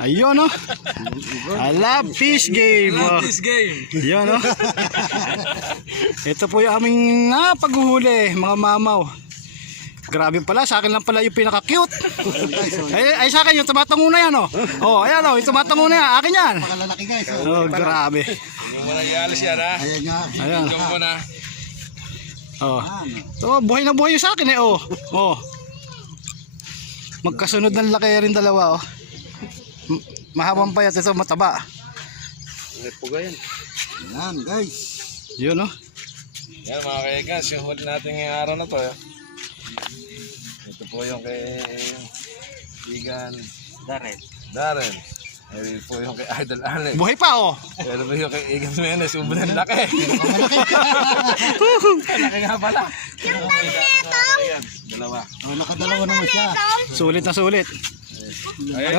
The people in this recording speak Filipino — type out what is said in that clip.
Ayun no. I love fish game. Oh. This game. Yun no. Ito po yung aming paghuhuli mga mamaw. Grabe pala, sa akin lang pala yung pinaka-cute. Ay sa akin yung tumatango na yan oh. Oh, ayan oh, yung tumatango na yan, akin yan. Pakalalaki guys. Oh, grabe. Yung mo na ialis yan ha. Ayan nga. Ayan. Yung mo na. Oh. So, buhay na buhay yung sa akin eh oh. Oh. Magkasunod ng laki rin dalawa oh. Mahabang payat ito, mataba. Ayan guys. Yun oh. Yan mga kaigas, yung huli natin ngayong araw na to. Ito po yung kay Igan Darren. Ito po yung kay Idol Alex. Buhay pa oh. Ito po yung kay Igan Menes, sobrang laki. Laki nga pala. Ayan, dalawa. Oh, nakadalawa naman siya. Sulit na sulit. Ayan.